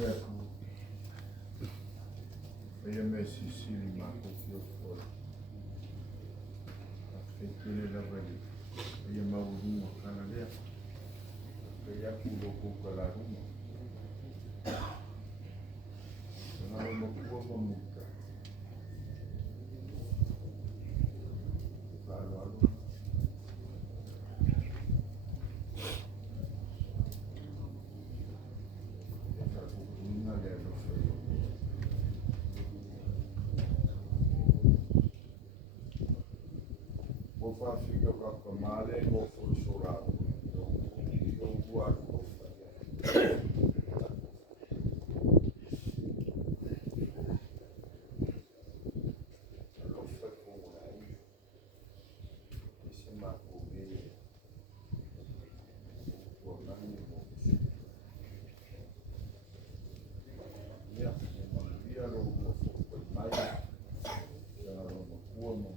Ia me sisili makokio fora. Afetele la vali. Ia mauruma kana lea. Ia kuloko kala ruma. Ngaro makua mamuka. Alo alo. Eka kukunga lea lo fero. Fa figa ka male mo fu sorado io guardo lo fa come mi sembra come tornare in mondo via lo quel mai era lo cuomo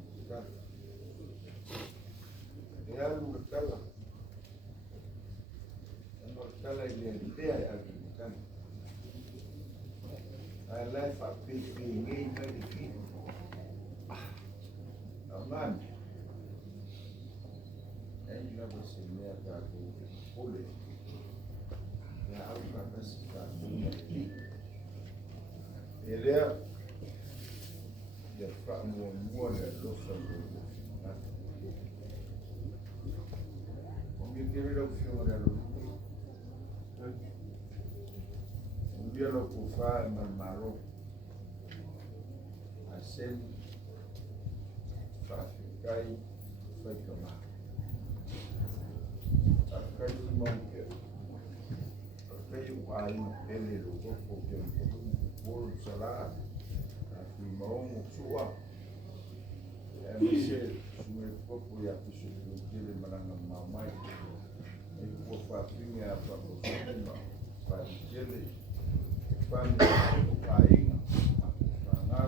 Kala ile idea ya kikani. Life a big ngei very fit. Amani. Ainda você me atacou pole. Ya alga nasiba ni. Ele ya famu muone lofa logo. Quiero opción a los un día lo pufa en el malo hacer faficai fue tomar acá hay un monte acá hay un año en el lugar porque por salar afirmó un sua dice su poco ya que se lo quiere manana mamá por fatinha para você para ele para o país para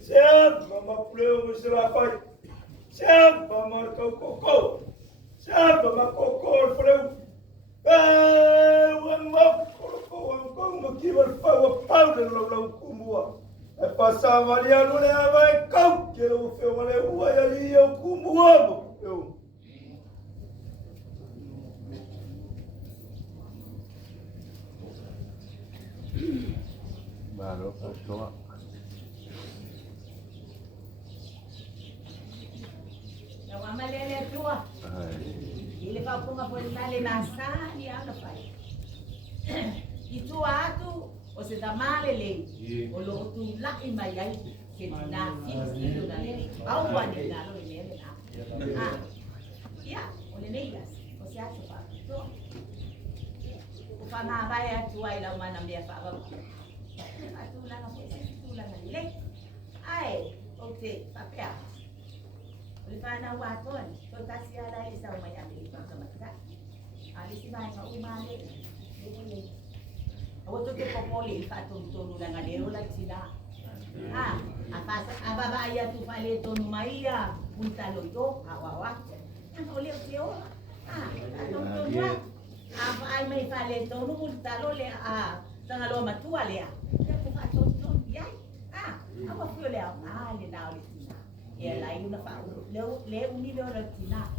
Siap, mama pleu serapai. Siap, mama koko. Siap, mama koko pleu. Wan koko makiwal pa powder lo kumua. E passava ali a lune vai kau que o feu ale ua ali eu kumua. Eu Malo, toma. Não há maléria tua. Ele vai pôr uma bolsa ali na sala e anda pai. E tu ato, você dá mal ele. O logo tu lá em Miami, que na filho da lei. Ao ano da lei na. Ah, ya, olha nem isso. Você acha para tu? O fama vai a tua e lá uma na minha fava. Tu lá na coisa, tu lá na lei. Ai, ok, papel. Ulifanya watoni, totasi ada isa umayami pagkamata. Alis ba nga umali. Awoto ke popoli fatun lang adero lang sila. Ababaya tu pale tonu maiya, puntalo ito, awawa. Ang ulit siyo. Tonu. Apa ay may pale tonu puntalo le tangalo matua le. Kaya fatun yai. Awa fuyo le le na ulit. Ya lain na pa le unilo latina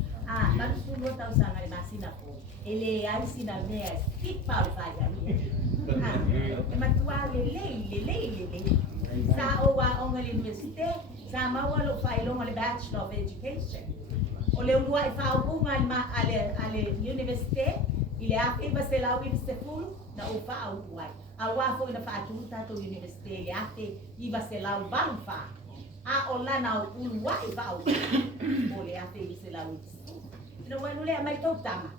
kan suno tau sangai masina po ele ai sina me tip pa pa ya matua le sa o wa on universite sa ma wa lo fai lo le bachelor of education o le unua fa o bunga ma ale universite ile ape ba se la universite full na o fa o wai awa fo na fa tu ta to universite ya ape iba se la ban fa ola na uruai va ole a fe se la wis no bueno le mai tama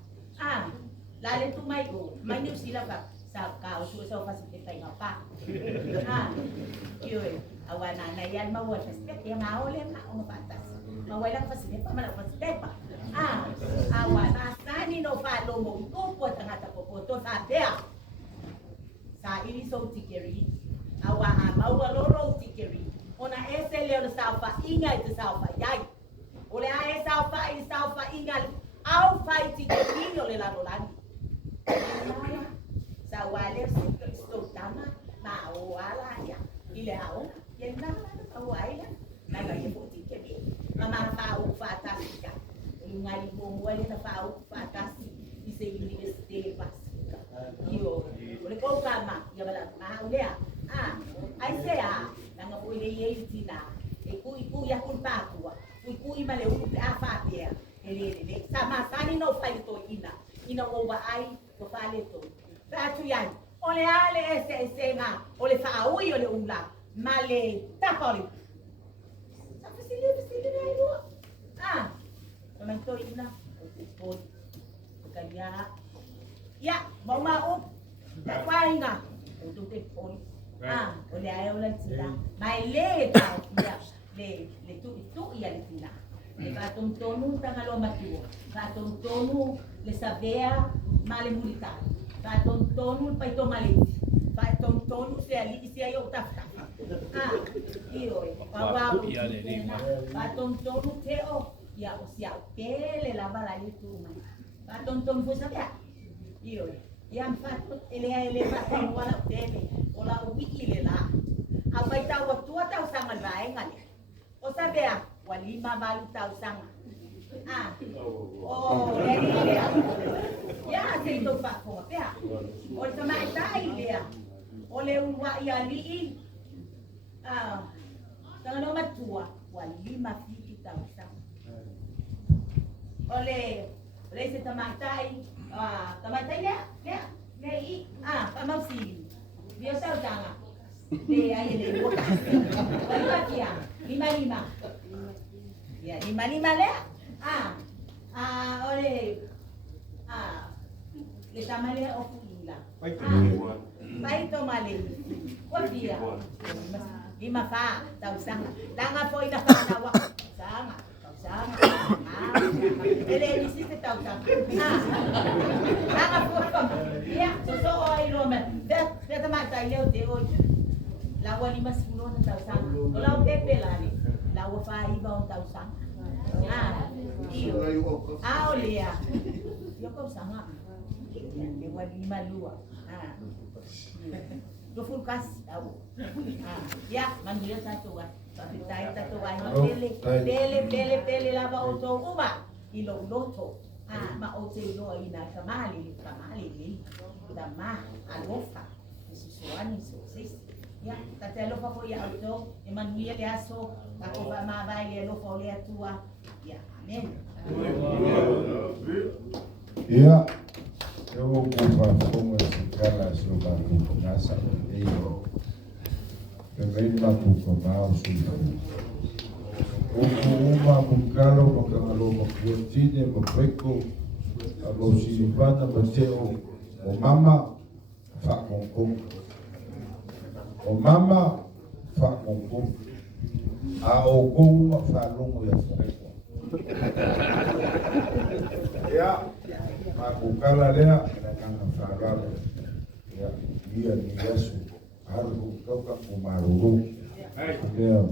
la le tu mai go mai ni sila ka sa ka o so fa se tai ngapa yo awana na yan ma wa se ya ma ole ma o patas ma wa lang fa se pa ma fa se pa awana sani no pa lo mo to po tanga ta po to sa te sa ili so tikeri awa a maua loro tikeri ona ese leo saufa inga te saufa yai ole a e saufa inga au fai tikeri ole la rolani sa wale sto tama na o ala ya ile ao yenda na o aila na ga yepo tikeri mama fa o fantastica ngai mo wale na fa o fantastica ise university pasika yo ole ko kama ya bala ma ulea ai se nanga po ile ye tina iku ya kulpa tua iku imale u afa dia ele sama sani no fai to ina o wa ai ko fale to tatu yan ole ale ese nga ole fa ui ole ula male tapoli sa fasili ai lo Naman to ina po kanya ya mau mau quay nga tụi tôi phone ole ayaw lang sila may le ya le tu ya le tina le batong tono tangalo matuo batong tono le sabea male mulita batong tono pa ito mali batong tono siya yo tafta iyo bawa batong tono teo ya o sia pele la bala itu man batong tono fo sabea iyo yang fato ele fato wala tele wala wiki lela apa ita waktu atau sangat baik kan o sabea walima malu tau sangat jadi ya sento pa ko ya o sama ita ile ole wa ya li tangan matua walima fiki tau sangat ole se tamatai tamatai ne pamau sili dia tahu jangan dia aye le botas wala kia 55 ya 55 le ole le tamale ofula pai to male kwa dia 5 fa tahu sangat tanga po ina fa na wa sangat ele hiciste tauta ya so ai lo me de mata ile de hoje la wali masfulo na tauta la o pepe la ni la o fa iba on tauta io olea yo ko sama le wali malua do full kas au ya mandulia tatuwa tapi tatuwa pele lava oto uma ilo loto ma oto ilo ina kamali li dama alofa sisuani sosis ya tatelo fa ko ya auto emanuel yaso ako ba ma ile lo fa le tua ya amen ya eu vou comprar como esse cara sobre a casa eu também vamos comprar o sujo uma mukalo makangalo makuatine mapeko abo silipana mateo o mama fa kongkong a o kong fa longo ya foko ya makukala lea nakanga fararo ya dia ni Yesu harus kau kumaruru ya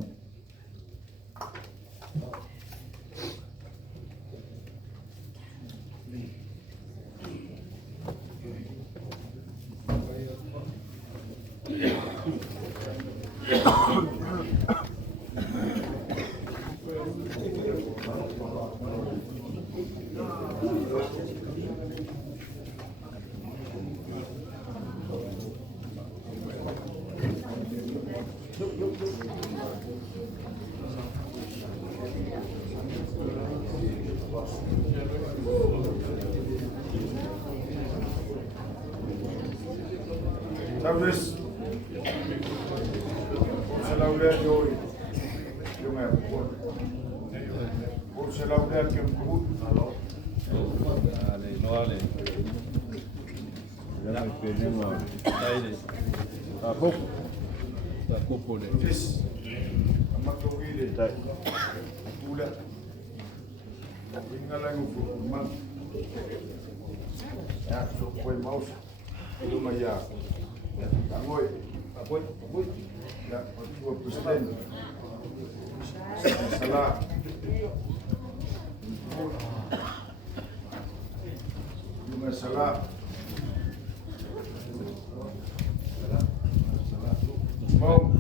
Talvez se laurea de hoy, yo me acuerdo. Por se laurea que un Vale. Ya me pedimos aire. Tampoco le. fis, amakawili, tula, ingalang ufuman, ya so kwe mouse, lumaya, Tangoy. Ya, Patua Presiden. Salah. Yung salah. Salah. Bom.